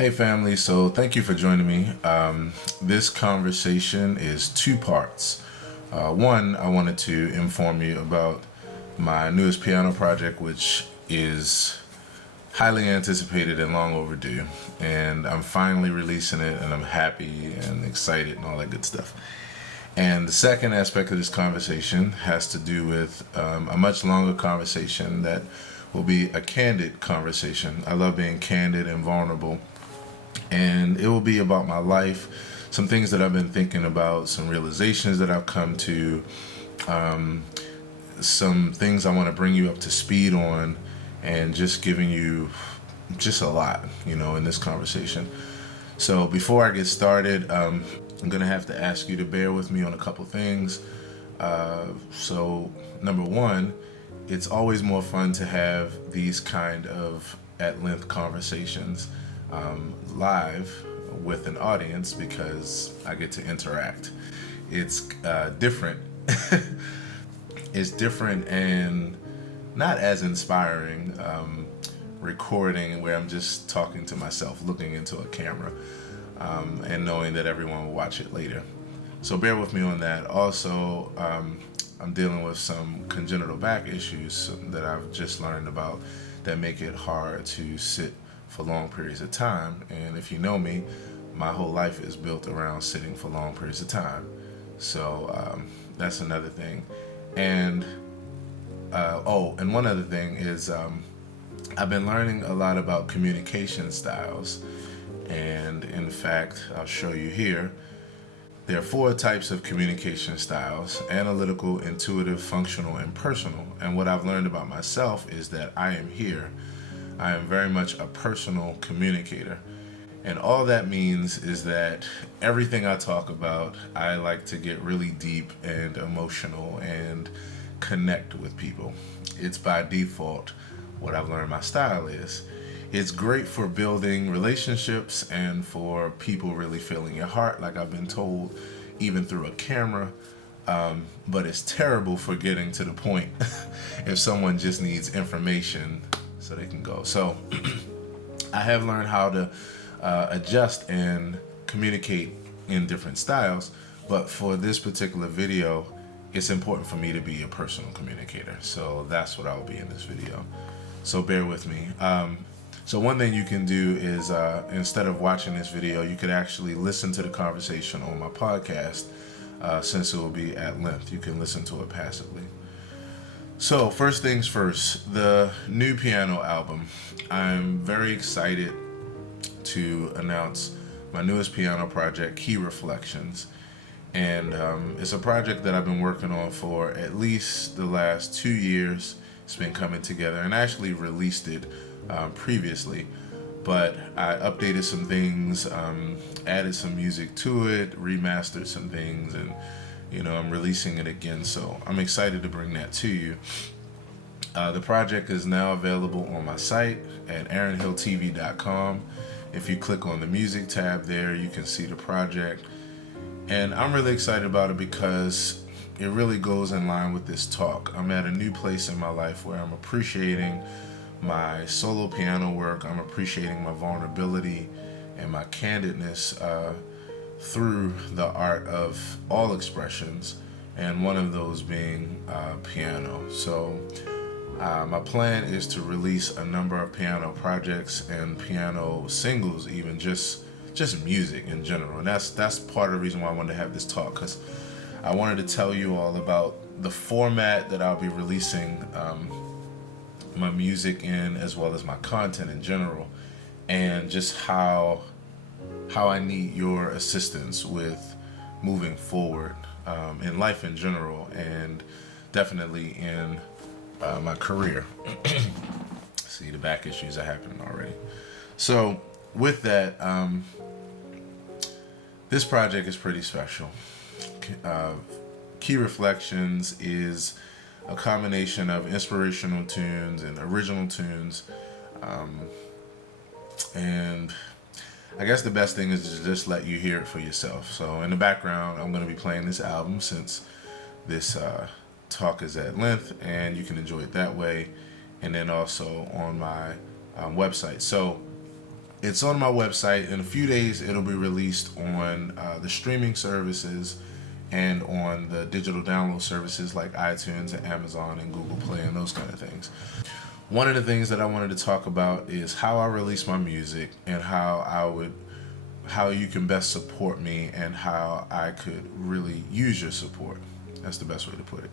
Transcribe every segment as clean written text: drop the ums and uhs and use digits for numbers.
Hey family, so thank you for joining me. This conversation is two parts. One, I wanted to inform you about my newest piano project, which is highly anticipated and long overdue. And I'm finally releasing it, and I'm happy and excited and all that good stuff. And the second aspect of this conversation has to do with a much longer conversation that will be a candid conversation. I love being candid and vulnerable, and it will be about my life, some things that I've been thinking about, some realizations that I've come to, some things I want to bring you up to speed on, and just giving you just a lot, in this conversation. So before I get started, I'm gonna have to ask you to bear with me on a couple things. So number one, it's always more fun to have these kind of at-length conversations live with an audience because I get to interact. It's different. It's different and not as inspiring recording where I'm just talking to myself, looking into a camera, and knowing that everyone will watch it later. So bear with me on that. Also, I'm dealing with some congenital back issues that I've just learned about that make it hard to sit for long periods of time. And if you know me, my whole life is built around sitting for long periods of time. So that's another thing. And and one other thing is I've been learning a lot about communication styles. And in fact, I'll show you here. There are four types of communication styles: analytical, intuitive, functional, and personal. And what I've learned about myself is that I am very much a personal communicator. And all that means is that everything I talk about, I like to get really deep and emotional and connect with people. It's by default what I've learned my style is. It's great for building relationships and for people really feeling your heart, like I've been told, even through a camera. But it's terrible for getting to the point if someone just needs information so they can go. So I have learned how to adjust and communicate in different styles, but for this particular video, it's important for me to be a personal communicator. So that's what I'll be in this video. So bear with me. So one thing you can do is instead of watching this video, you could actually listen to the conversation on my podcast, since it will be at length. You can listen to it passively. So first things first, the new piano album. I'm very excited to announce my newest piano project, Key Reflections. And it's a project that I've been working on for at least the last 2 years. It's been coming together, and I actually released it previously, but I updated some things, added some music to it, remastered some things, and I'm releasing it again. So I'm excited to bring that to you. The project is now available on my site at aaronhilltv.com. If you click on the music tab there, you can see the project. And I'm really excited about it because it really goes in line with this talk. I'm at a new place in my life where I'm appreciating my solo piano work. I'm appreciating my vulnerability and my candidness through the art of all expressions, and one of those being piano. So my plan is to release a number of piano projects and piano singles, even just music in general. And that's part of the reason why I wanted to have this talk, because I wanted to tell you all about the format that I'll be releasing my music in, as well as my content in general, and just how I need your assistance with moving forward in life in general, and definitely in my career. See, the back issues are happening already. So with that, this project is pretty special. Key Reflections is a combination of inspirational tunes and original tunes, and I guess the best thing is to just let you hear it for yourself. So in the background, I'm going to be playing this album, since this talk is at length, and you can enjoy it that way, and then also on my website. So it's on my website. In a few days, it'll be released on the streaming services and on the digital download services like iTunes and Amazon and Google Play and those kind of things. One of the things that I wanted to talk about is how I release my music and how you can best support me and how I could really use your support. That's the best way to put it.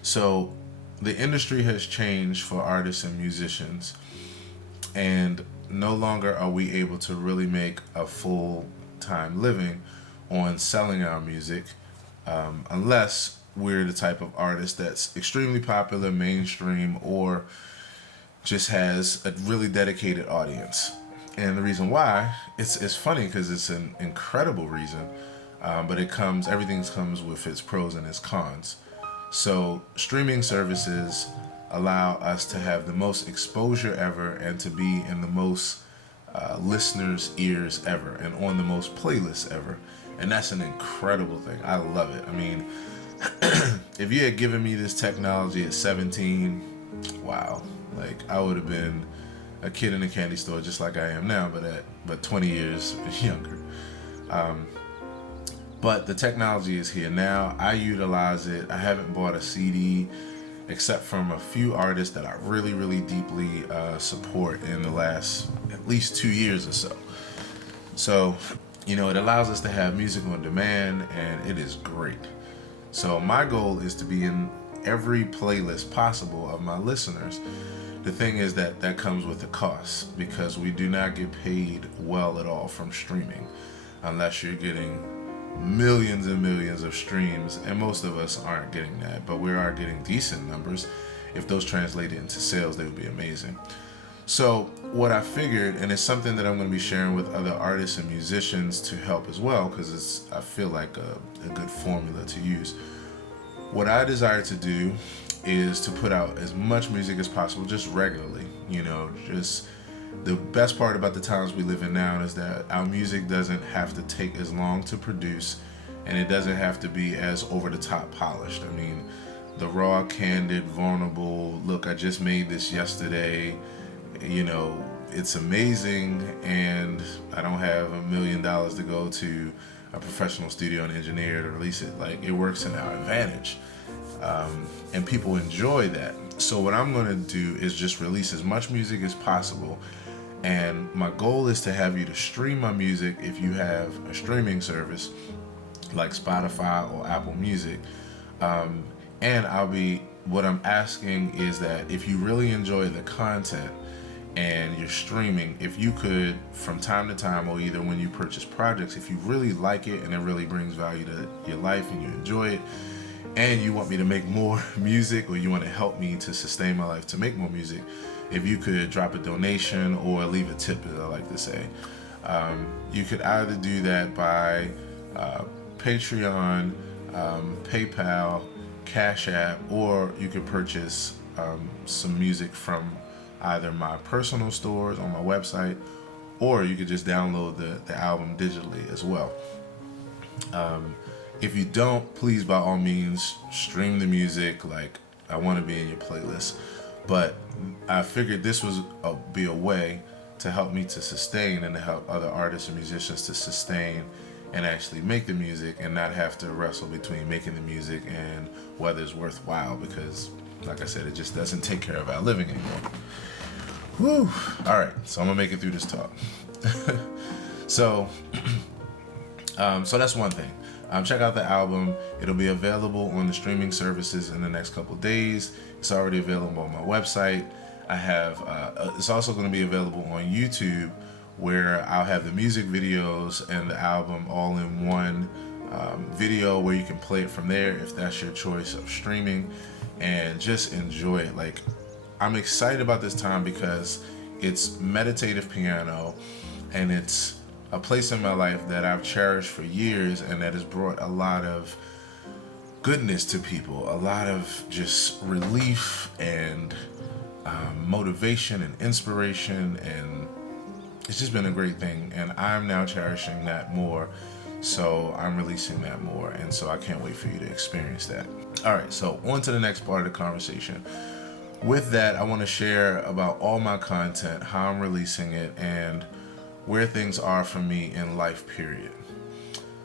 So the industry has changed for artists and musicians, and no longer are we able to really make a full-time living on selling our music unless we're the type of artist that's extremely popular, mainstream, or just has a really dedicated audience. And the reason why, it's funny because it's an incredible reason, but everything comes with its pros and its cons. So streaming services allow us to have the most exposure ever and to be in the most listeners' ears ever and on the most playlists ever. And that's an incredible thing. I love it. I mean, if you had given me this technology at 17, wow, like I would have been a kid in a candy store just like I am now, but 20 years younger. But the technology is here now. I utilize it. I haven't bought a CD except from a few artists that I really, really deeply support in the last at least 2 years or so. So, it allows us to have music on demand, and it is great. So my goal is to be in every playlist possible of my listeners. The thing is that comes with a cost, because we do not get paid well at all from streaming unless you're getting millions and millions of streams, and most of us aren't getting that, but we are getting decent numbers. If those translated into sales, they would be amazing. So what I figured, and it's something that I'm going to be sharing with other artists and musicians to help as well, because I feel like a good formula to use. What I desire to do is to put out as much music as possible, just regularly. Just the best part about the times we live in now is that our music doesn't have to take as long to produce, and it doesn't have to be as over the top polished. I mean, the raw, candid, vulnerable, look, I just made this yesterday, it's amazing, and I don't have $1 million to go to a professional studio and engineer to release it. Like, it works in our advantage, and people enjoy that. So what I'm going to do is just release as much music as possible, and my goal is to have you to stream my music if you have a streaming service like Spotify or Apple Music. And what I'm asking is that if you really enjoy the content and you're streaming, if you could, from time to time, or either when you purchase projects, if you really like it and it really brings value to your life and you enjoy it, and you want me to make more music, or you want to help me to sustain my life to make more music, if you could drop a donation or leave a tip, as I like to say. You could either do that by Patreon, PayPal, Cash App, or you could purchase some music from either my personal stores on my website, or you could just download the album digitally as well. If you don't, please, by all means, stream the music. Like, I want to be in your playlist. But I figured this was be a way to help me to sustain and to help other artists and musicians to sustain and actually make the music and not have to wrestle between making the music and whether it's worthwhile, because, like I said, it just doesn't take care of our living anymore. Whew. All right, so I'm going to make it through this talk. So that's one thing. Check out the album. It'll be available on the streaming services in the next couple days. It's already available on my website. It's also going to be available on YouTube, where I'll have the music videos and the album all in one video, where you can play it from there if that's your choice of streaming, and just enjoy it. Like, I'm excited about this time because it's meditative piano, and it's a place in my life that I've cherished for years, and that has brought a lot of goodness to people, a lot of just relief and motivation and inspiration, and it's just been a great thing, and I'm now cherishing that more, so I'm releasing that more, and so I can't wait for you to experience that. All right, so on to the next part of the conversation. With that, I want to share about all my content, how I'm releasing it, and where things are for me in life, period.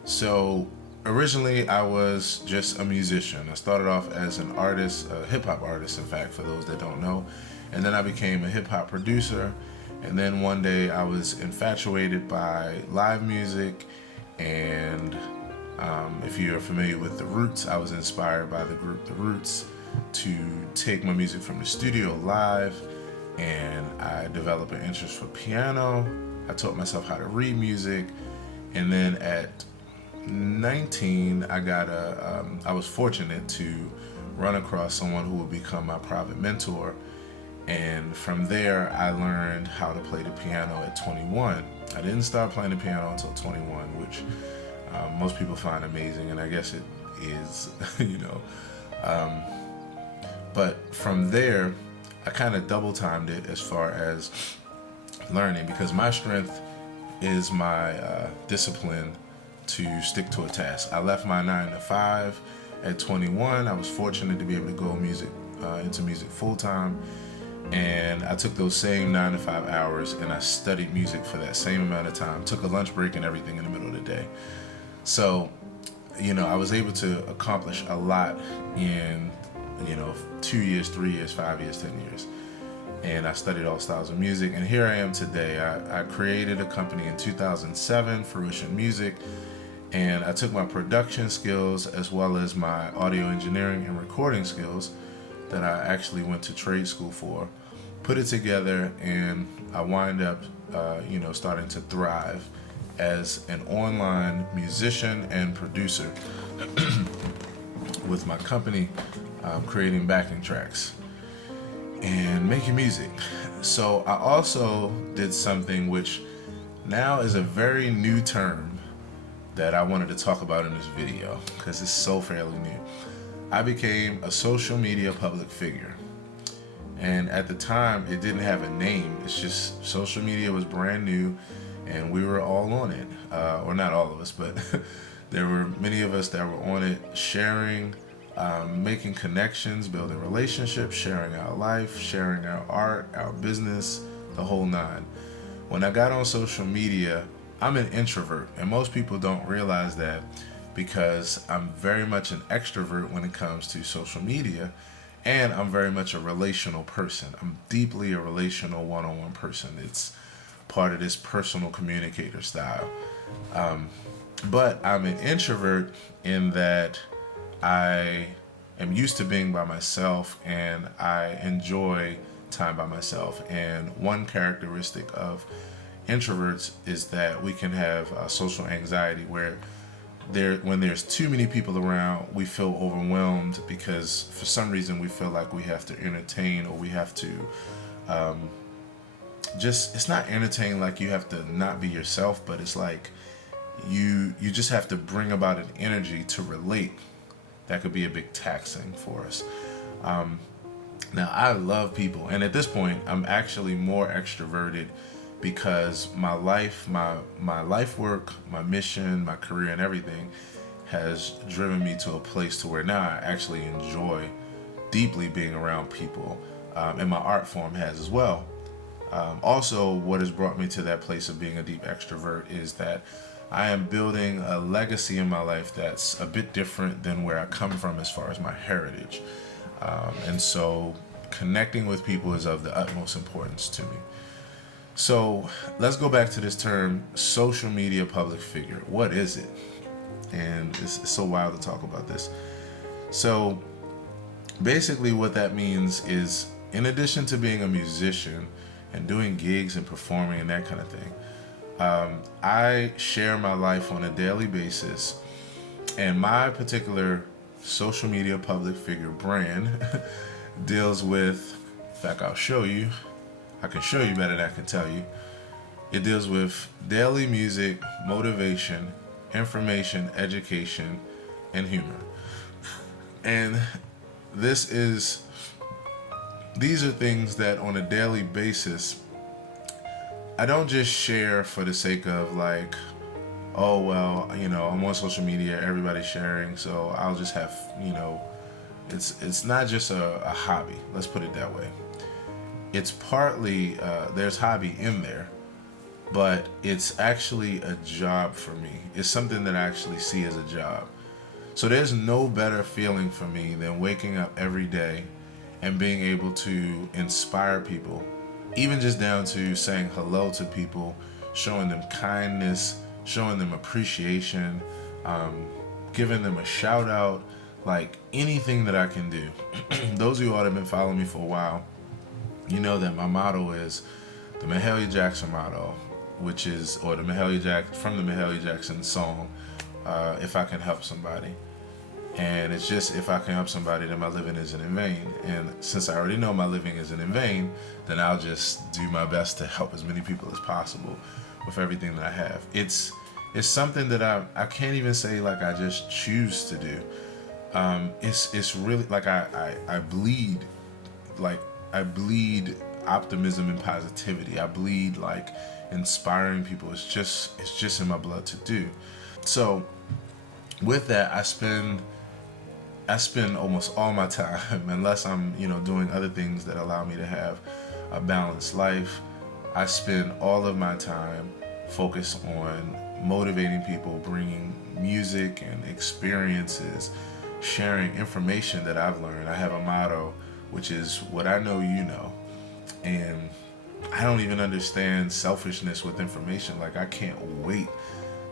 So, originally, I was just a musician. I started off as an artist, a hip hop artist, in fact, for those that don't know. And then I became a hip hop producer. And then one day I was infatuated by live music. And if you're familiar with The Roots, I was inspired by the group The Roots to take my music from the studio live. And I developed an interest for piano. I taught myself how to read music. And then at 19, I was fortunate to run across someone who would become my private mentor. And from there, I learned how to play the piano at 21. I didn't start playing the piano until 21, which most people find amazing, and I guess it is, you know. But from there, I kind of double timed it as far as learning, because my strength is my discipline to stick to a task. I left my 9 to 5 at 21. I was fortunate to be able to go into music full time. And I took those same 9 to 5 hours and I studied music for that same amount of time. Took a lunch break and everything in the middle of the day. So, I was able to accomplish a lot in, 2 years, 3 years, 5 years, 10 years. And I studied all styles of music. And here I am today. I created a company in 2007, Fruition Music. And I took my production skills as well as my audio engineering and recording skills that I actually went to trade school for, put it together, and I wind up, starting to thrive as an online musician and producer with my company, creating backing tracks and making music. So I also did something which now is a very new term that I wanted to talk about in this video because it's so fairly new. I became a social media public figure. And at the time, it didn't have a name. It's just social media was brand new and we were all on it. Or not all of us, but there were many of us that were on it, sharing, making connections, building relationships, sharing our life, sharing our art, our business, the whole nine. When I got on social media, I'm an introvert, and most people don't realize that, because I'm very much an extrovert when it comes to social media, and I'm very much a relational person. I'm deeply a relational one-on-one person. It's part of this personal communicator style. But I'm an introvert in that I am used to being by myself and I enjoy time by myself. And one characteristic of introverts is that we can have social anxiety where when there's too many people around, we feel overwhelmed because for some reason we feel like we have to entertain, or we have to it's not entertain like you have to not be yourself, but it's like you just have to bring about an energy to relate. That could be a big taxing for us. Now I love people, and at this point I'm actually more extroverted because my life work, my mission, my career, and everything has driven me to a place to where now I actually enjoy deeply being around people, and my art form has as well. Also, what has brought me to that place of being a deep extrovert is that I am building a legacy in my life that's a bit different than where I come from as far as my heritage. And so connecting with people is of the utmost importance to me. So let's go back to this term, social media public figure. What is it? And it's so wild to talk about this. So basically what that means is, in addition to being a musician and doing gigs and performing and that kind of thing, I share my life on a daily basis, and my particular social media public figure brand deals with, in fact, I'll show you. I can show you better than I can tell you. It deals with daily music, motivation, information, education, and humor. And these are things that on a daily basis, I don't just share for the sake of like, oh, well, I'm on social media, everybody's sharing, so I'll just have, It's not just a hobby. Let's put it that way. It's partly there's hobby in there, but it's actually a job for me. It's something that I actually see as a job. So there's no better feeling for me than waking up every day and being able to inspire people, even just down to saying hello to people, showing them kindness, showing them appreciation, um, giving them a shout out, like anything that I can do. Those of you all that have been following me for a while, you know that my motto is the Mahalia Jackson motto, which is, or the Mahalia Jack from the Mahalia Jackson song, "If I can help somebody." And it's just, if I can help somebody, then my living isn't in vain. And since I already know my living isn't in vain, then I'll just do my best to help as many people as possible with everything that I have. It's something that I can't even say like I just choose to do. It's really like I bleed, like I bleed optimism and positivity. I bleed like inspiring people. It's just in my blood to do. So with that, I spend almost all my time, unless I'm, doing other things that allow me to have a balanced life. I spend all of my time focused on motivating people, bringing music and experiences, sharing information that I've learned. I have a motto, which is what I know, you know. And I don't even understand selfishness with information. Like, I can't wait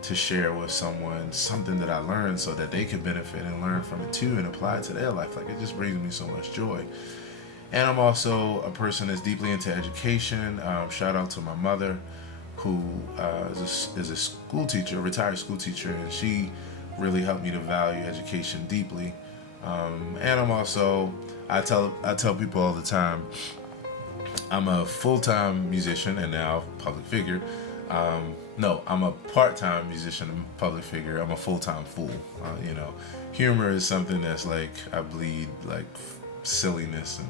to share with someone something that I learned so that they can benefit and learn from it too and apply it to their life. Like, it just brings me so much joy. And I'm also a person that's deeply into education. Shout out to my mother, who is a school teacher, a retired school teacher, and she really helped me to value education deeply. And I'm also, I tell people all the time, I'm a full-time musician and now public figure. No, I'm a part-time musician and public figure. I'm a full-time fool. Humor is something that's like, I bleed like silliness and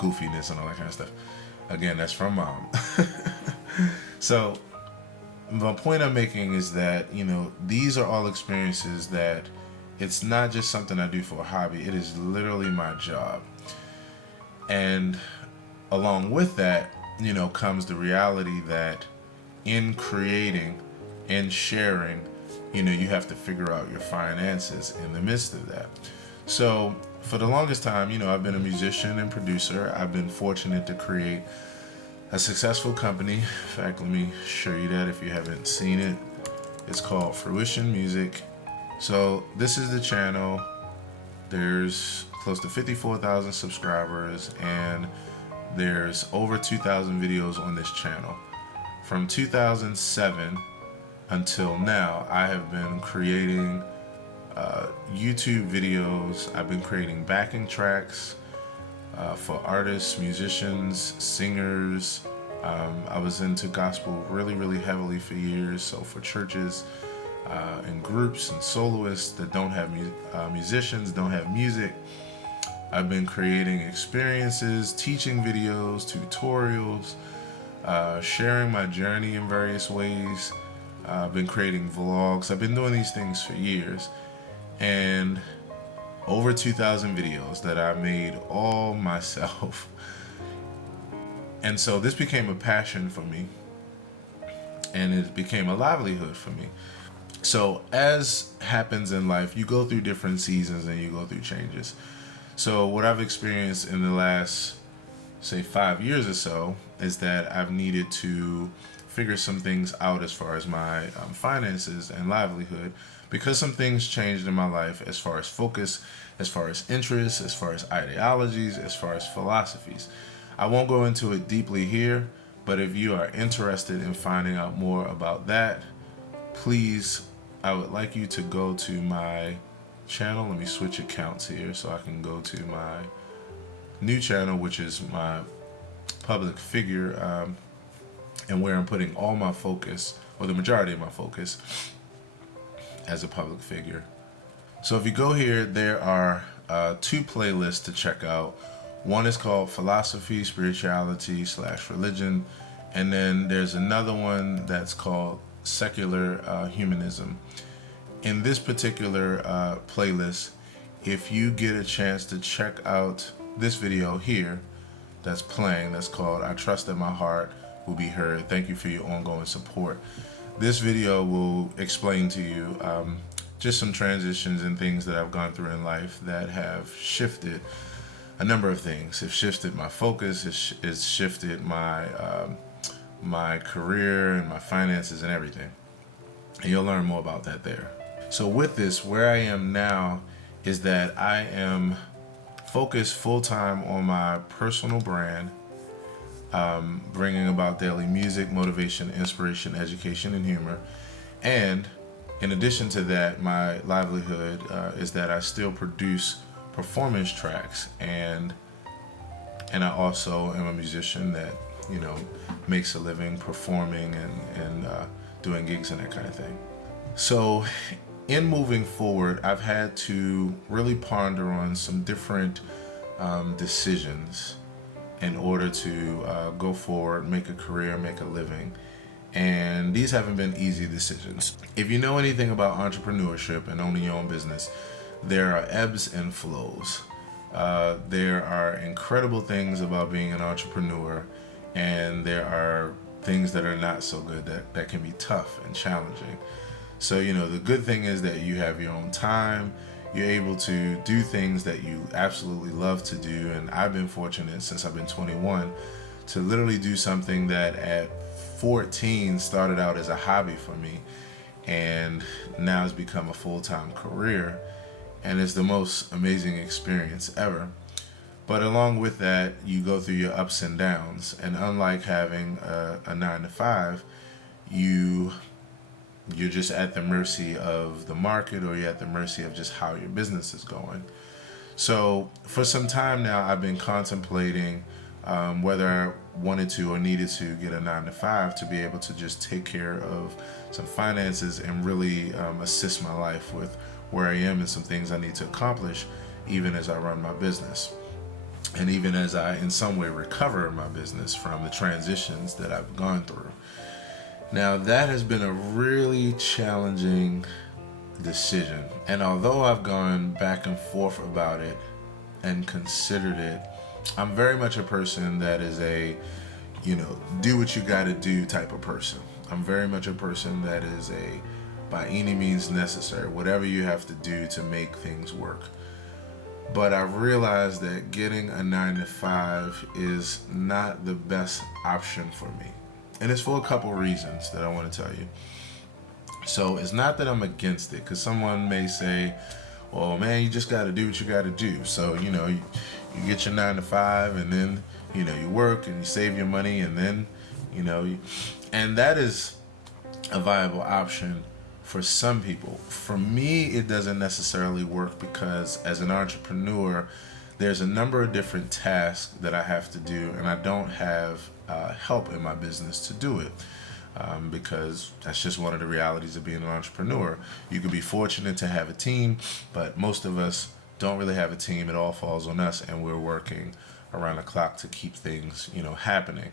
goofiness and all that kind of stuff. Again, that's from mom. So the point I'm making is that, these are all experiences that it's not just something I do for a hobby. It is literally my job. And along with that, comes the reality that in creating and sharing, you have to figure out your finances in the midst of that. So for the longest time, I've been a musician and producer. I've been fortunate to create a successful company. In fact, let me show you that if you haven't seen it. It's called Fruition Music. So this is the channel. There's close to 54,000 subscribers, and there's over 2,000 videos on this channel. From 2007 until now, I have been creating YouTube videos. I've been creating backing tracks for artists, musicians, singers. I was into gospel really, really heavily for years. So for churches and groups and soloists that don't have musicians, don't have music, I've been creating experiences, teaching videos, tutorials, sharing my journey in various ways. I've been creating vlogs. I've been doing these things for years. And over 2,000 videos that I made all myself. And so this became a passion for me, and it became a livelihood for me. So as happens in life, you go through different seasons and you go through changes. So what I've experienced in the last, say, 5 years or so is that I've needed to figure some things out as far as my finances and livelihood, because some things changed in my life as far as focus, as far as interests, as far as ideologies, as far as philosophies. I won't go into it deeply here, but if you are interested in finding out more about that, please, I would like you to go to my channel. Let me switch accounts here so I can go to my new channel, which is my public figure, and where I'm putting all my focus, or the majority of my focus, as a public figure. So if you go here, there are 2 playlists to check out. One is called Philosophy, Spirituality / Religion, and then there's another one that's called Secular Humanism. In this particular playlist, if you get a chance to check out this video here that's playing, that's called I Trust That My Heart Will Be Heard. Thank you for your ongoing support. This video will explain to you just some transitions and things that I've gone through in life that have shifted a number of things. It's shifted my focus, it's shifted my career and my finances and everything. And you'll learn more about that there. So with this, where I am now is that I am focused full-time on my personal brand, bringing about daily music, motivation, inspiration, education, and humor. And in addition to that, my livelihood is that I still produce performance tracks, and I also am a musician that makes a living performing and doing gigs and that kind of thing. So in moving forward, I've had to really ponder on some different decisions in order to go forward, make a career, make a living. And these haven't been easy decisions. If you know anything about entrepreneurship and owning your own business, there are ebbs and flows. There are incredible things about being an entrepreneur, and there are things that are not so good that can be tough and challenging. So, the good thing is that you have your own time. You're able to do things that you absolutely love to do. And I've been fortunate since I've been 21 to literally do something that at 14 started out as a hobby for me and now has become a full-time career. And it's the most amazing experience ever. But along with that, you go through your ups and downs. And unlike having a 9 to 5, you're just at the mercy of the market, or you're at the mercy of just how your business is going. So for some time now, I've been contemplating whether I wanted to or needed to get a 9 to 5 to be able to just take care of some finances and really assist my life with where I am and some things I need to accomplish, even as I run my business. And even as I, in some way, recover my business from the transitions that I've gone through. Now, that has been a really challenging decision. And although I've gone back and forth about it and considered it, I'm very much a person that is a, do what you gotta do type of person. I'm very much a person that is a, by any means necessary, whatever you have to do to make things work. But I've realized that getting a 9 to 5 is not the best option for me. And it's for a couple reasons that I want to tell you. So it's not that I'm against it, because someone may say, well, man, you just got to do what you got to do. So, you get your 9 to 5 and then, you work and you save your money and then, and that is a viable option for some people. For me, it doesn't necessarily work because as an entrepreneur, there's a number of different tasks that I have to do, and I don't have help in my business to do it. Because that's just one of the realities of being an entrepreneur. You could be fortunate to have a team, but most of us don't really have a team. It all falls on us, and we're working around the clock to keep things, happening.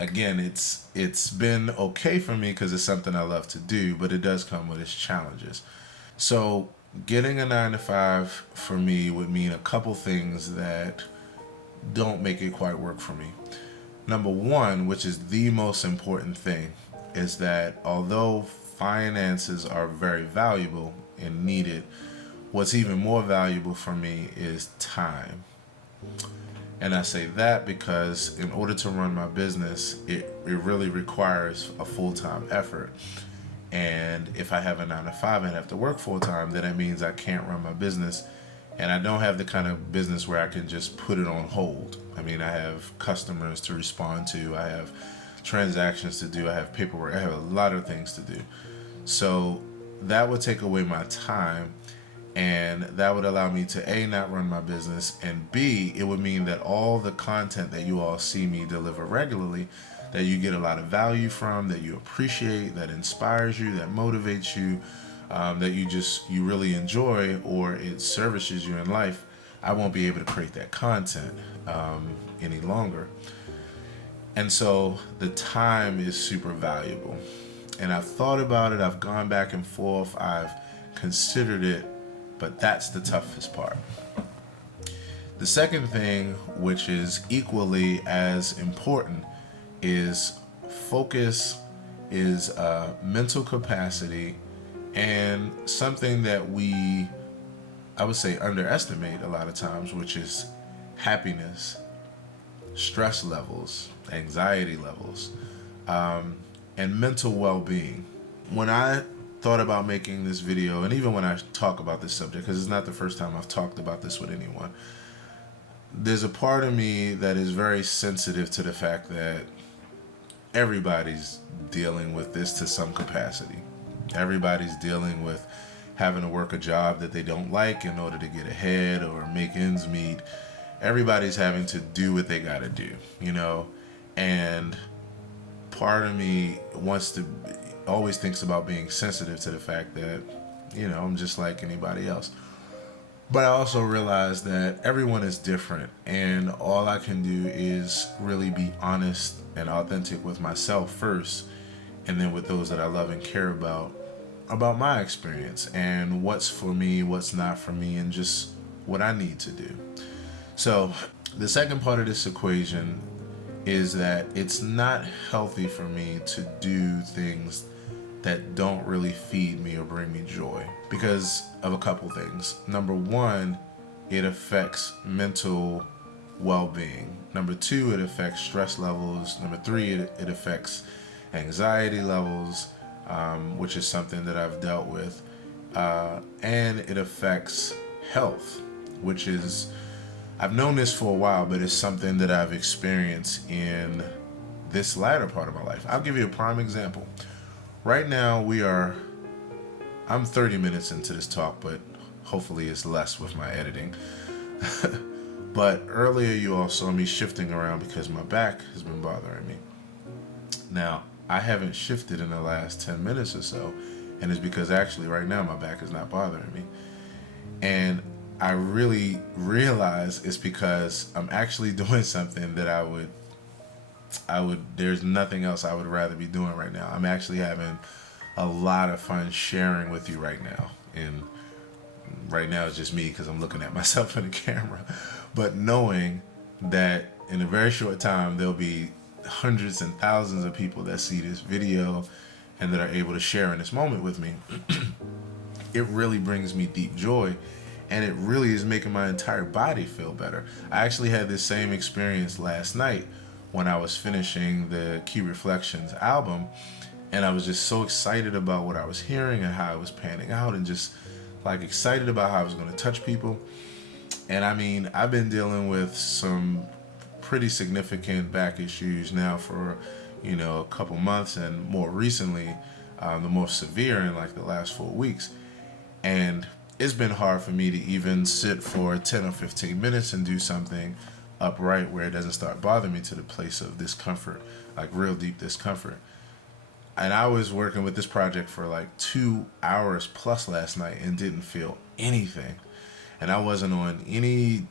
Again, it's been okay for me because it's something I love to do, but it does come with its challenges. So getting a 9 to 5 for me would mean a couple things that don't make it quite work for me. Number one, which is the most important thing, is that although finances are very valuable and needed, what's even more valuable for me is time. And I say that because in order to run my business, it really requires a full-time effort. And if I have a 9 to 5 and have to work full-time, then it means I can't run my business. And I don't have the kind of business where I can just put it on hold. I mean, I have customers to respond to. I have transactions to do. I have paperwork. I have a lot of things to do. So that would take away my time. And that would allow me to A, not run my business, and B, it would mean that all the content that you all see me deliver regularly, that you get a lot of value from, that you appreciate, that inspires you, that motivates you, that you really enjoy, or it services you in life, I won't be able to create that content any longer. And so the time is super valuable. And I've thought about it, I've gone back and forth, I've considered it but that's the toughest part. The second thing, which is equally as important, is focus, is mental capacity, and something that I would say, underestimate a lot of times, which is happiness, stress levels, anxiety levels, and mental well-being. When I thought about making this video, and even when I talk about this subject, because it's not the first time I've talked about this with anyone, there's a part of me that is very sensitive to the fact that everybody's dealing with this to some capacity. Everybody's dealing with having to work a job that they don't like in order to get ahead or make ends meet. Everybody's having to do what they got to do, and part of me always thinks about being sensitive to the fact that, I'm just like anybody else. But I also realize that everyone is different, and all I can do is really be honest and authentic with myself first, and then with those that I love and care about my experience and what's for me, what's not for me, and just what I need to do. So the second part of this equation is that it's not healthy for me to do things that don't really feed me or bring me joy because of a couple things. Number one, it affects mental well-being. Number two, it affects stress levels. Number three, it affects anxiety levels, which is something that I've dealt with. And it affects health, which is, I've known this for a while, but it's something that I've experienced in this latter part of my life. I'll give you a prime example. Right now I'm 30 minutes into this talk, but hopefully it's less with my editing. But earlier you all saw me shifting around because my back has been bothering me. Now, I haven't shifted in the last 10 minutes or so, and it's because actually right now my back is not bothering me. And I really realize it's because I'm actually doing something that there's nothing else I would rather be doing right now. I'm actually having a lot of fun sharing with you right now. And right now it's just me because I'm looking at myself in the camera. But knowing that in a very short time, there'll be hundreds and thousands of people that see this video and that are able to share in this moment with me, it really brings me deep joy. And it really is making my entire body feel better. I actually had this same experience last night when I was finishing the Key Reflections album, and I was just so excited about what I was hearing and how it was panning out, and just like excited about how I was going to touch people. And I mean, I've been dealing with some pretty significant back issues now for a couple months, and more recently the most severe in like the last 4 weeks. And it's been hard for me to even sit for 10 or 15 minutes and do something upright where it doesn't start bothering me to the place of discomfort, like real deep discomfort. And I was working with this project for like 2 hours plus last night and didn't feel anything. And I wasn't on any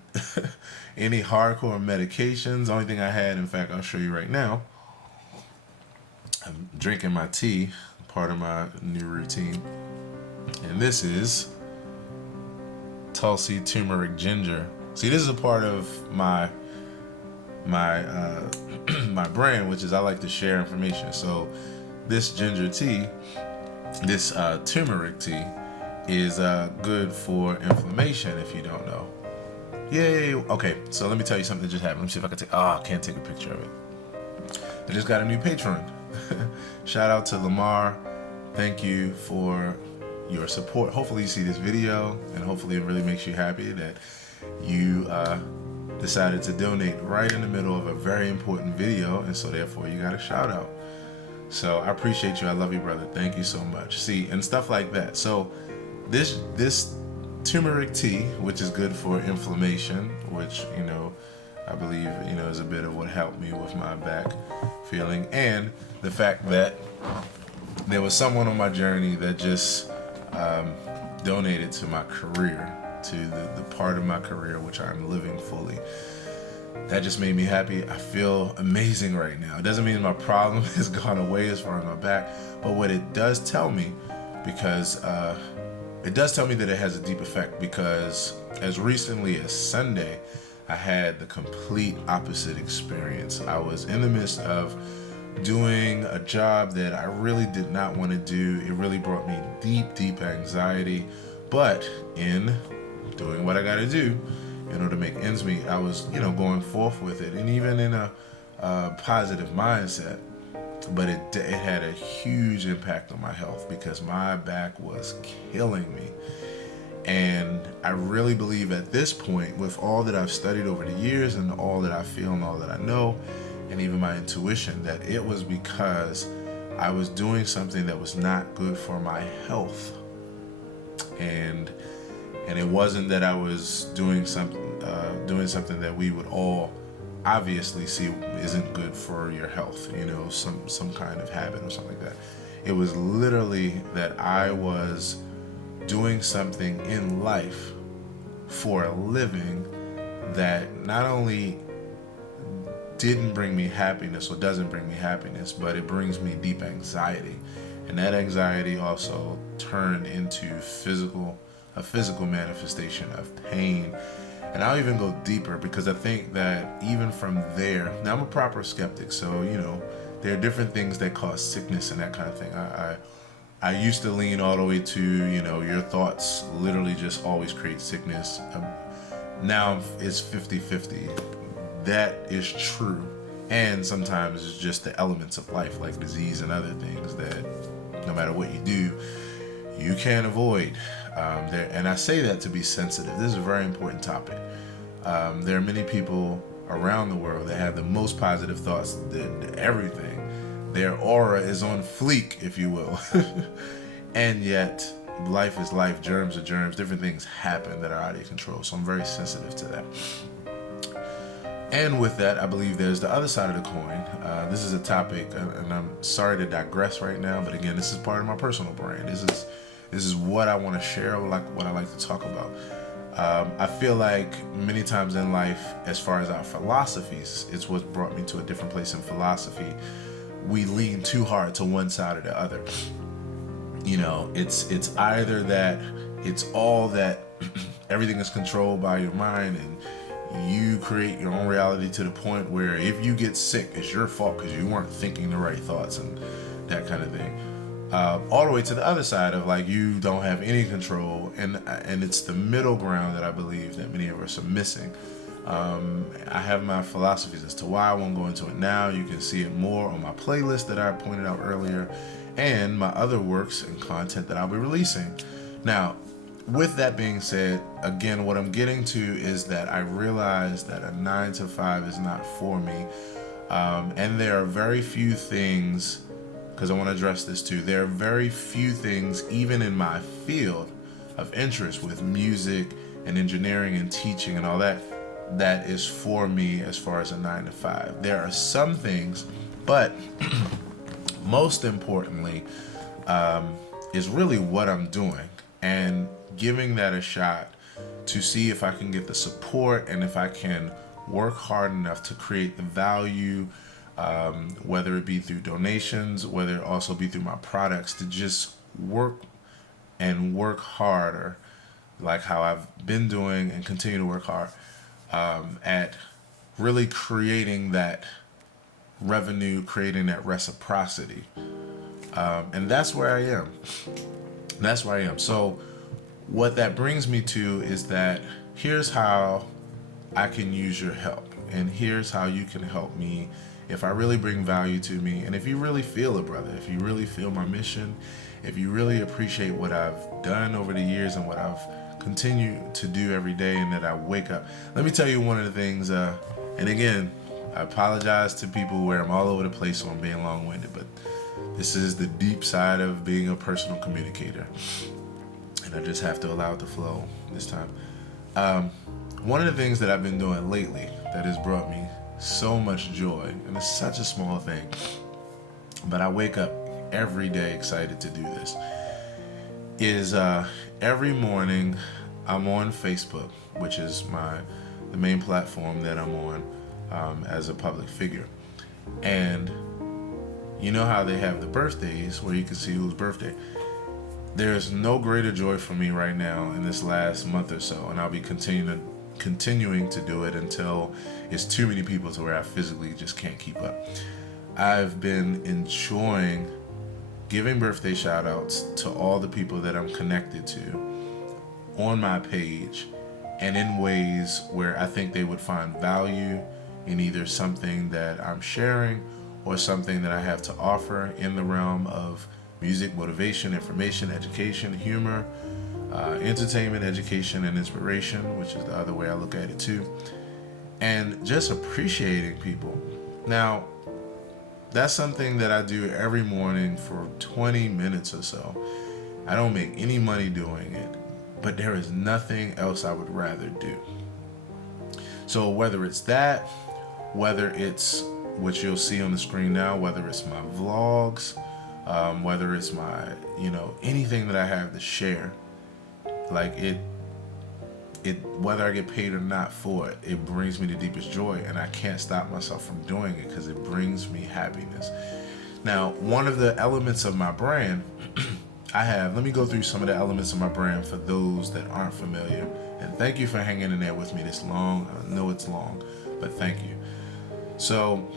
any hardcore medications. The only thing I had, in fact, I'll show you right now. I'm drinking my tea, part of my new routine. And this is Tulsi turmeric ginger. See, this is a part of my my brand, which is I like to share information. So this ginger tea, this turmeric tea, is good for inflammation. If you don't know, yay! Okay, so let me tell you something that just happened. Let me see if I can take. I can't take a picture of it. I just got a new patron. Shout out to Lamar. Thank you for your support. Hopefully you see this video, and hopefully it really makes you happy that you decided to donate right in the middle of a very important video, and so therefore you got a shout out. So I appreciate you. I love you, brother. Thank you so much. See, and stuff like that. So this turmeric tea, which is good for inflammation, which I believe is a bit of what helped me with my back feeling, and the fact that there was someone on my journey that just donated to my career, to the part of my career which I'm living fully. That just made me happy. I feel amazing right now. It doesn't mean my problem has gone away as far as my back, but what it does tell me, because it does tell me that it has a deep effect, because as recently as Sunday, I had the complete opposite experience. I was in the midst of doing a job that I really did not want to do. It really brought me deep anxiety. But in doing what I got to do in order to make ends meet, I was, going forth with it, and even in a positive mindset. But it had a huge impact on my health, because my back was killing me. And I really believe at this point, with all that I've studied over the years and all that I feel and all that I know, and even my intuition, that it was because I was doing something that was not good for my health. And it wasn't that I was doing something that we would all obviously see isn't good for your health, some kind of habit or something like that. It was literally that I was doing something in life for a living that not only didn't bring me happiness, or doesn't bring me happiness, but it brings me deep anxiety. And that anxiety also turned into a physical manifestation of pain. And I'll even go deeper, because I think that even from there, now I'm a proper skeptic, so there are different things that cause sickness and that kind of thing. I used to lean all the way to, your thoughts literally just always create sickness. Now it's 50-50. That is true. And sometimes it's just the elements of life, like disease and other things, that no matter what you do, you can't avoid. And I say that to be sensitive. This is a very important topic. There are many people around the world that have the most positive thoughts than everything. Their aura is on fleek, if you will. And yet, life is life, germs are germs, different things happen that are out of your control. So I'm very sensitive to that. And with that, I believe there's the other side of the coin. This is a topic, and I'm sorry to digress right now, but again, this is part of my personal brand. This is what I want to share, what I like to talk about. I feel like many times in life, as far as our philosophies, it's what brought me to a different place in philosophy. We lean too hard to one side or the other. It's either that it's all that everything is controlled by your mind, and you create your own reality to the point where if you get sick, it's your fault because you weren't thinking the right thoughts and that kind of thing. All the way to the other side of, like, you don't have any control, and it's the middle ground that I believe that many of us are missing. I have my philosophies as to why. I won't go into it now. You can see it more on my playlist that I pointed out earlier, and my other works and content that I'll be releasing. Now, with that being said, again, what I'm getting to is that I realize that a 9 to 5 is not for me. And there are very few things, because I want to address this too, there are very few things, even in my field of interest with music and engineering and teaching and all that, that is for me as far as a 9 to 5. There are some things, but most importantly, is really what I'm doing and giving that a shot to see if I can get the support and if I can work hard enough to create the value, whether it be through donations, whether it also be through my products, to just work harder, like how I've been doing, and continue to work hard at really creating that revenue, creating that reciprocity. And that's where I am. So what that brings me to is that here's how I can use your help, and here's how you can help me if I really bring value to me, and if you really feel it, brother, if you really feel my mission, if you really appreciate what I've done over the years and what I've continued to do every day, and that I wake up. Let me tell you one of the things, and again, I apologize to people where I'm all over the place, so I'm being long-winded, but this is the deep side of being a personal communicator, and I just have to allow it to flow this time. One of the things that I've been doing lately that has brought me so much joy, and it's such a small thing, but I wake up every day excited to do this, is every morning I'm on Facebook, which is the main platform that I'm on as a public figure. And you know how they have the birthdays where you can see whose birthday. there's no greater joy for me right now in this last month or so, and I'll be continuing to do it until it's too many people to where I physically just can't keep up. I've been enjoying giving birthday shout outs to all the people that I'm connected to on my page, and in ways where I think they would find value in either something that I'm sharing or something that I have to offer in the realm of music, motivation, information, education, humor, entertainment, education, and inspiration, which is the other way I look at it too. And just appreciating people. Now, that's something that I do every morning for 20 minutes or so. I don't make any money doing it, but there is nothing else I would rather do. So whether it's that, whether it's what you'll see on the screen now, whether it's my vlogs, whether it's my, anything that I have to share, like it, whether I get paid or not for it, it brings me the deepest joy, and I can't stop myself from doing it because it brings me happiness. Now, one of the elements of my brand, let me go through some of the elements of my brand for those that aren't familiar. And thank you for hanging in there with me this long. I know it's long, but thank you. So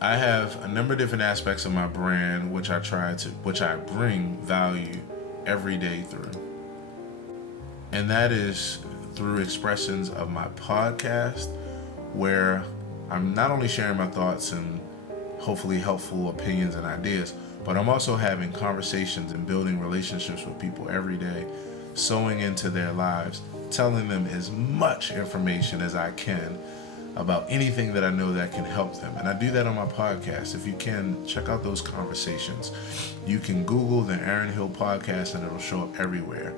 I have a number of different aspects of my brand, which I bring value every day through. And that is through expressions of my podcast, where I'm not only sharing my thoughts and hopefully helpful opinions and ideas, but I'm also having conversations and building relationships with people every day, sowing into their lives, telling them as much information as I can about anything that I know that can help them. And I do that on my podcast. If you can, check out those conversations. You can Google the Aaron Hill podcast and it'll show up everywhere.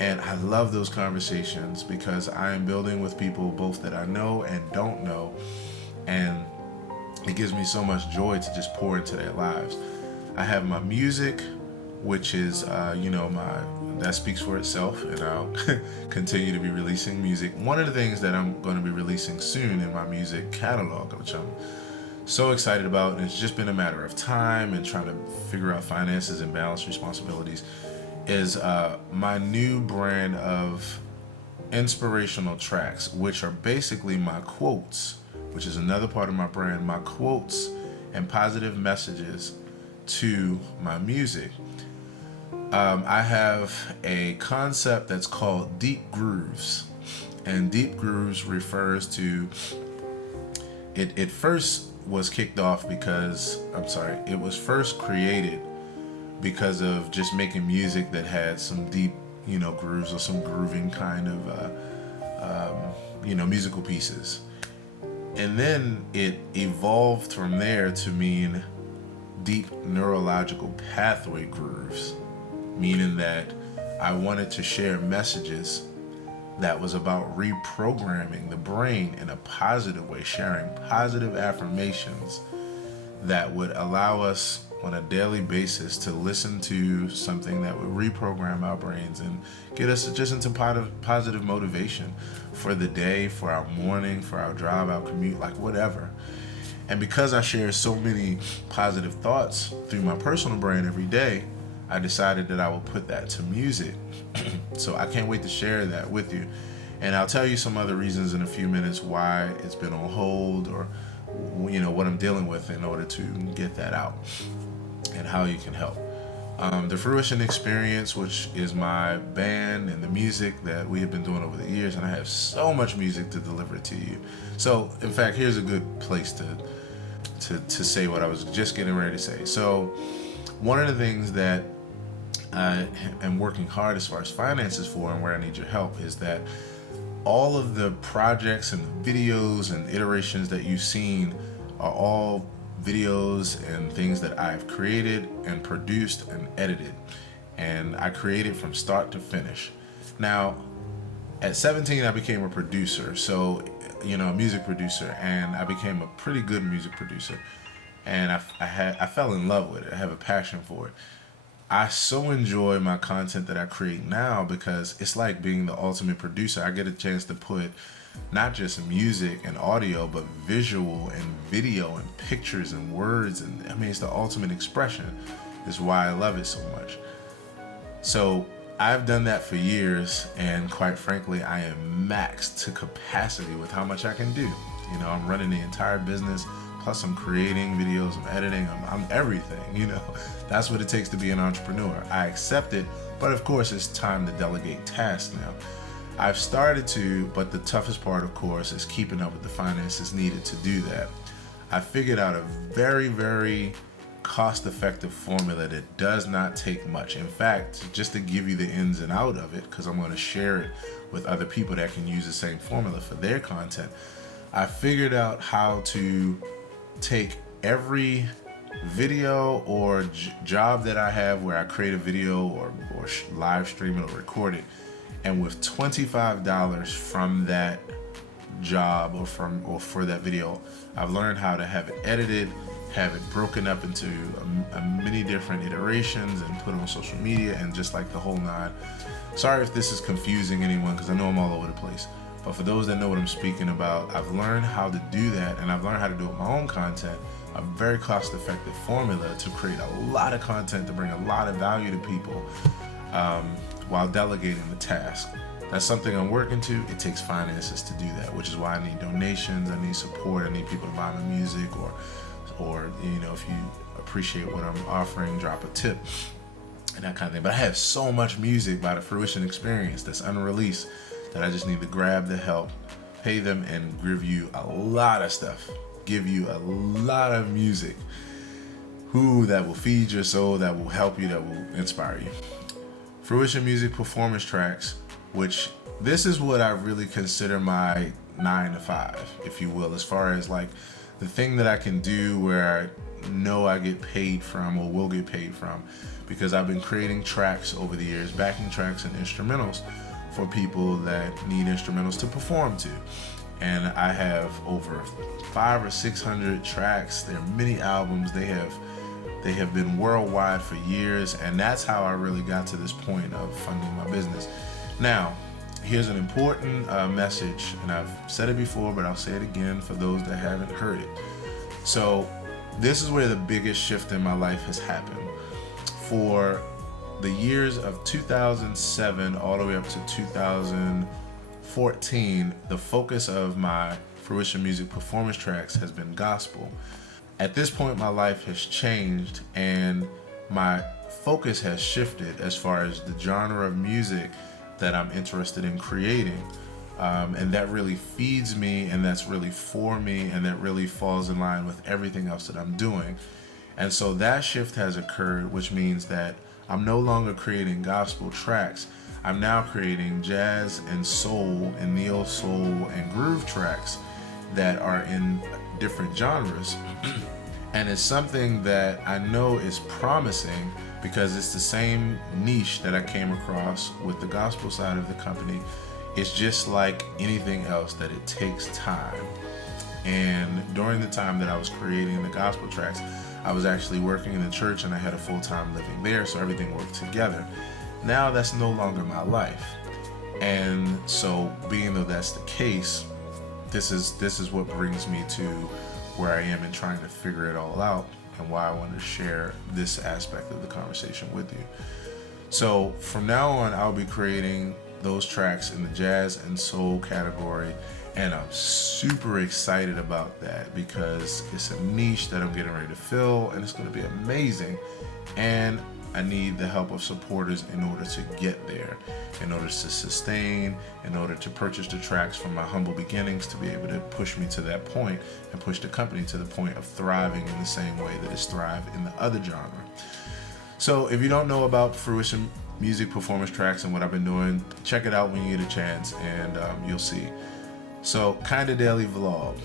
And I love those conversations because I am building with people both that I know and don't know. And it gives me so much joy to just pour into their lives. I have my music, which is, that speaks for itself, and I'll continue to be releasing music. One of the things that I'm going to be releasing soon in my music catalog, which I'm so excited about, and it's just been a matter of time and trying to figure out finances and balance responsibilities, is my new brand of inspirational tracks, which are basically my quotes, which is another part of my brand, my quotes and positive messages to my music. I have a concept that's called Deep Grooves, and Deep Grooves refers to it first was kicked off because it was first created because of just making music that had some deep grooves or some grooving kind of musical pieces, and then it evolved from there to mean deep neurological pathway grooves, meaning that I wanted to share messages that was about reprogramming the brain in a positive way, sharing positive affirmations that would allow us on a daily basis to listen to something that would reprogram our brains and get us just into positive motivation for the day, for our morning, for our drive, our commute, like whatever. And because I share so many positive thoughts through my personal brand every day, I decided that I will put that to music. So I can't wait to share that with you. And I'll tell you some other reasons in a few minutes why it's been on hold, or what I'm dealing with in order to get that out and how you can help. The Fruition Experience, which is my band and the music that we have been doing over the years, and I have so much music to deliver to you. So in fact, here's a good place to say what I was just getting ready to say. So one of the things that I am working hard as far as finances for, and where I need your help, is that all of the projects and the videos and iterations that you've seen are all videos and things that I've created and produced and edited, and I created from start to finish. Now, at 17, I became a producer, so a music producer, and I became a pretty good music producer, and I fell in love with it. I have a passion for it. I so enjoy my content that I create now because it's like being the ultimate producer. I get a chance to put not just music and audio, but visual and video and pictures and words, and it's the ultimate expression. Is why I love it so much. So I've done that for years, and quite frankly, I am maxed to capacity with how much I can do. I'm running the entire business, plus I'm creating videos, I'm editing, I'm everything. That's what it takes to be an entrepreneur. I accept it, but of course it's time to delegate tasks now. I've started to, but the toughest part, of course, is keeping up with the finances needed to do that. I figured out a very, very cost-effective formula that does not take much. In fact, just to give you the ins and out of it, because I'm going to share it with other people that can use the same formula for their content, I figured out how to take every video or job that I have where I create a video or live stream it or record it, and with $25 from that job or for that video, I've learned how to have it edited, have it broken up into many different iterations and put on social media and just like the whole nine. Sorry if this is confusing anyone, because I know I'm all over the place. But for those that know what I'm speaking about, I've learned how to do that, and I've learned how to do it with my own content, a very cost-effective formula to create a lot of content to bring a lot of value to people while delegating the task. That's something I'm working to. It takes finances to do that, which is why I need donations, I need support, I need people to buy my music, or if you appreciate what I'm offering, drop a tip and that kind of thing. But I have so much music by the Fruition Experience that's unreleased that I just need to grab the help, pay them, and give you a lot of stuff, give you a lot of music that will feed your soul, that will help you, that will inspire you. Fruition Music Performance Tracks, which this is what I really consider my 9 to 5, if you will, as far as like the thing that I can do where I know I get paid from or will get paid from, because I've been creating tracks over the years, backing tracks and instrumentals for people that need instrumentals to perform to. And I have over 500 or 600 tracks. There are many albums. They have been worldwide for years, and that's how I really got to this point of funding my business. Now, here's an important message, and I've said it before, but I'll say it again for those that haven't heard it. So this is where the biggest shift in my life has happened. For the years of 2007 all the way up to 2014, the focus of my Fruition Music Performance Tracks has been gospel. At this point, my life has changed, and my focus has shifted as far as the genre of music that I'm interested in creating, and that really feeds me, and that's really for me, and that really falls in line with everything else that I'm doing. And so that shift has occurred, which means that I'm no longer creating gospel tracks. I'm now creating jazz and soul and neo soul and groove tracks that are in different genres. And it's something that I know is promising, because it's the same niche that I came across with the gospel side of the company. It's just like anything else, that it takes time. And during the time that I was creating the gospel tracks, I was actually working in the church, and I had a full-time living there, so everything worked together. Now that's no longer my life. And so, being though that's the case, this is what brings me to where I am in trying to figure it all out, and why I wanted to share this aspect of the conversation with you. So from now on, I'll be creating those tracks in the jazz and soul category, and I'm super excited about that, because it's a niche that I'm getting ready to fill, and it's going to be amazing. And I need the help of supporters in order to get there, in order to sustain, in order to purchase the tracks from my humble beginnings, to be able to push me to that point and push the company to the point of thriving in the same way that it's thrived in the other genre. So if you don't know about Fruition Music Performance Tracks and what I've been doing, check it out when you get a chance, and you'll see. So, Kinda Daily Vlog.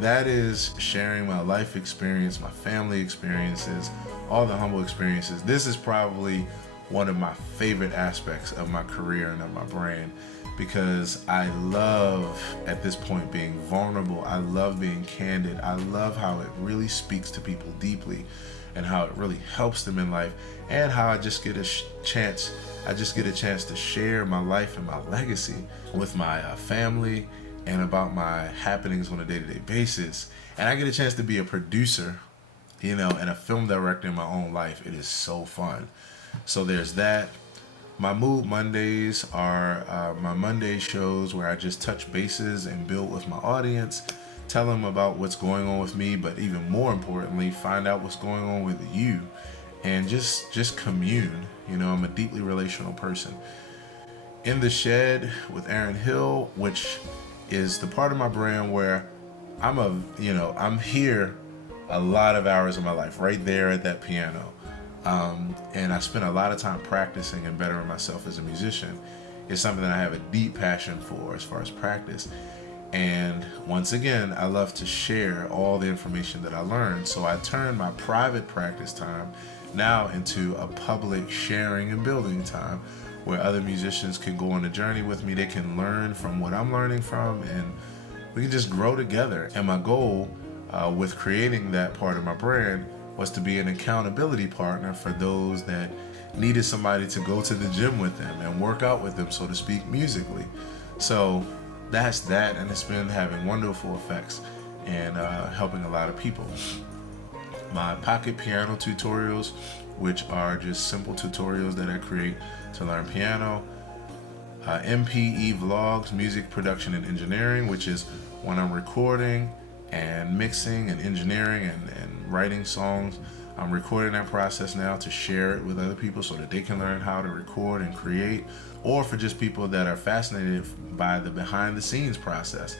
That is sharing my life experience, my family experiences, all the humble experiences. This is probably one of my favorite aspects of my career and of my brand, because I love, at this point, being vulnerable. I love being candid. I love how it really speaks to people deeply, and how it really helps them in life, and how I just get a chance to share my life and my legacy with my family, and about my happenings on a day-to-day basis. And I get a chance to be a producer, and a film director in my own life. It is so fun. So there's that. My Mood Mondays are my Monday shows where I just touch bases and build with my audience, tell them about what's going on with me, but even more importantly, find out what's going on with you, and just commune. I'm a deeply relational person. In the Shed with Aaron Hill, which is the part of my brand where I'm here a lot of hours of my life right there at that piano. And I spend a lot of time practicing and bettering myself as a musician. It's something that I have a deep passion for as far as practice. And once again, I love to share all the information that I learned. So I turned my private practice time now into a public sharing and building time where other musicians can go on a journey with me. They can learn from what I'm learning from, and we can just grow together. And my goal with creating that part of my brand was to be an accountability partner for those that needed somebody to go to the gym with them and work out with them, so to speak, musically. So that's that, and it's been having wonderful effects and helping a lot of people. My pocket piano tutorials, which are just simple tutorials that I create to learn piano. MPE vlogs, music production and engineering, which is when I'm recording and mixing and engineering and writing songs. I'm recording that process now to share it with other people so that they can learn how to record and create, or for just people that are fascinated by the behind the scenes process.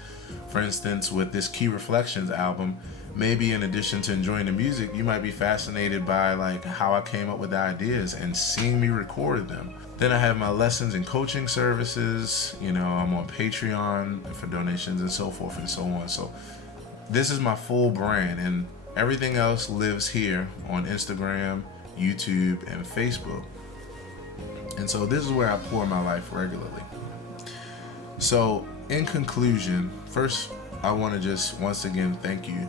For instance, with this Key Reflections album, maybe in addition to enjoying the music, you might be fascinated by like how I came up with the ideas and seeing me record them. Then I have my lessons and coaching services. I'm on Patreon for donations and so forth and so on. So this is my full brand, and everything else lives here on Instagram, YouTube, and Facebook. And so this is where I pour my life regularly. So in conclusion, first, I want to just once again thank you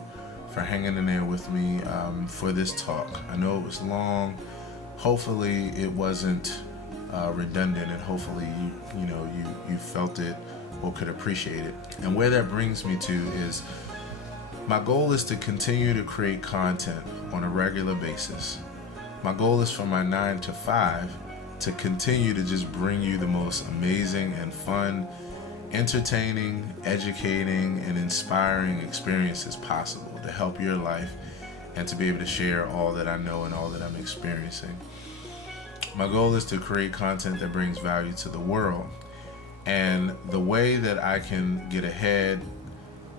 for hanging in there with me for this talk. I know it was long. Hopefully it wasn't redundant, and hopefully you felt it or could appreciate it. And where that brings me to is my goal is to continue to create content on a regular basis. My goal is for my 9 to 5 to continue to just bring you the most amazing and fun, entertaining, educating, and inspiring experiences possible to help your life and to be able to share all that I know and all that I'm experiencing. My goal is to create content that brings value to the world. And the way that I can get ahead,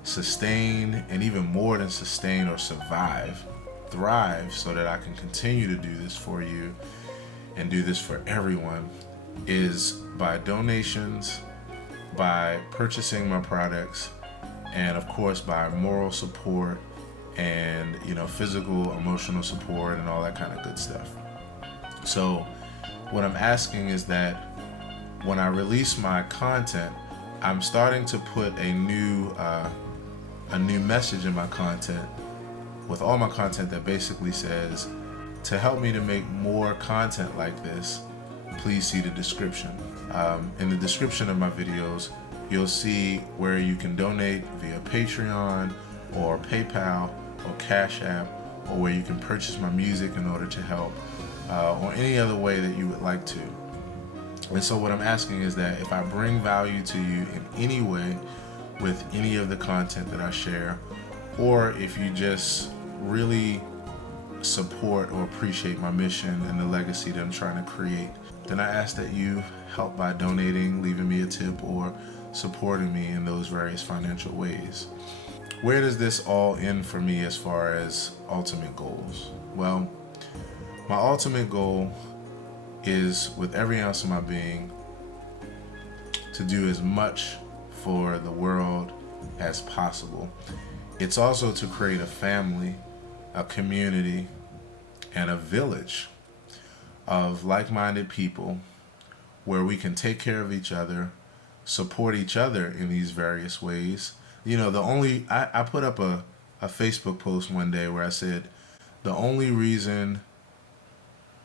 sustain, and even more than sustain or survive, thrive, so that I can continue to do this for you and do this for everyone, is by donations, by purchasing my products, and of course by moral support and physical, emotional support and all that kind of good stuff. So what I'm asking is that when I release my content, I'm starting to put a new message in my content, with all my content, that basically says, to help me to make more content like this, please see the description. In the description of my videos, you'll see where you can donate via Patreon or PayPal or Cash App, or where you can purchase my music in order to help, or any other way that you would like to. And so what I'm asking is that if I bring value to you in any way with any of the content that I share, or if you just really support or appreciate my mission and the legacy that I'm trying to create, then I ask that you help by donating, leaving me a tip, or supporting me in those various financial ways. Where does this all end for me as far as ultimate goals? Well, my ultimate goal is, with every ounce of my being, to do as much for the world as possible. It's also to create a family, a community, and a village of like-minded people where we can take care of each other, support each other in these various ways. I put up a Facebook post one day where I said, the only reason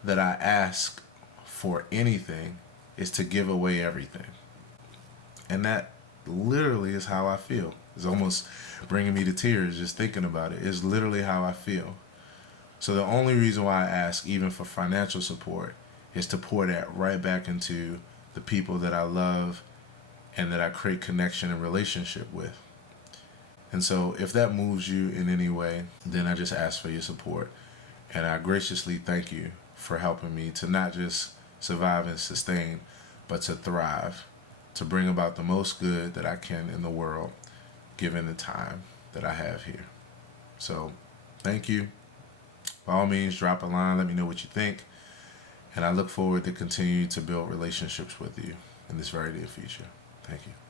that I ask for anything is to give away everything. And that literally is how I feel. It's almost bringing me to tears just thinking about it. It's literally how I feel. So the only reason why I ask, even for financial support, is to pour that right back into the people that I love and that I create connection and relationship with. And so if that moves you in any way, then I just ask for your support. And I graciously thank you for helping me to not just survive and sustain, but to thrive, to bring about the most good that I can in the world, given the time that I have here. So thank you. By all means, drop a line. Let me know what you think. And I look forward to continuing to build relationships with you in this very near future. Thank you.